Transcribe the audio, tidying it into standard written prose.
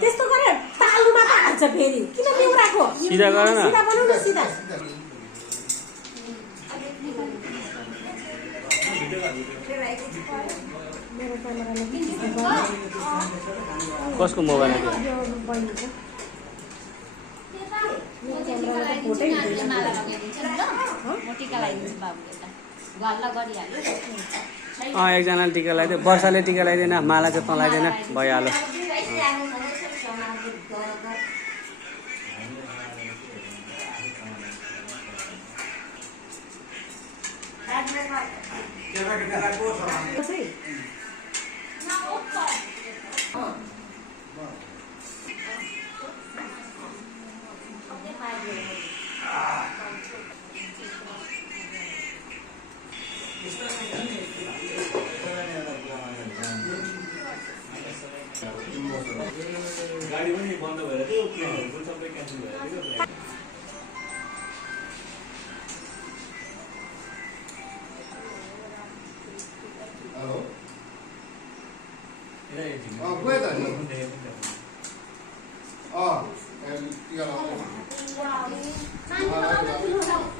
त्यस्तो गरेर तालुमा त हाल्छ फेरि किन बिउराको सिधा गर न सिधा बनाउ न सिधा मेरो क्यामेरामा कसको मोबाइल हो यो बहिनीको एकजनाले टिका लगाइदियो वर्षाले टिका लगाइदिएन माला चाहिँ तँ लगाइदिएन भइहाल्यो गाडी पनि बन्द भएर थियो प्लेनहरु पनि सबै क्यान्सल भएर थियो हेलो गयो त टिका लगाऊ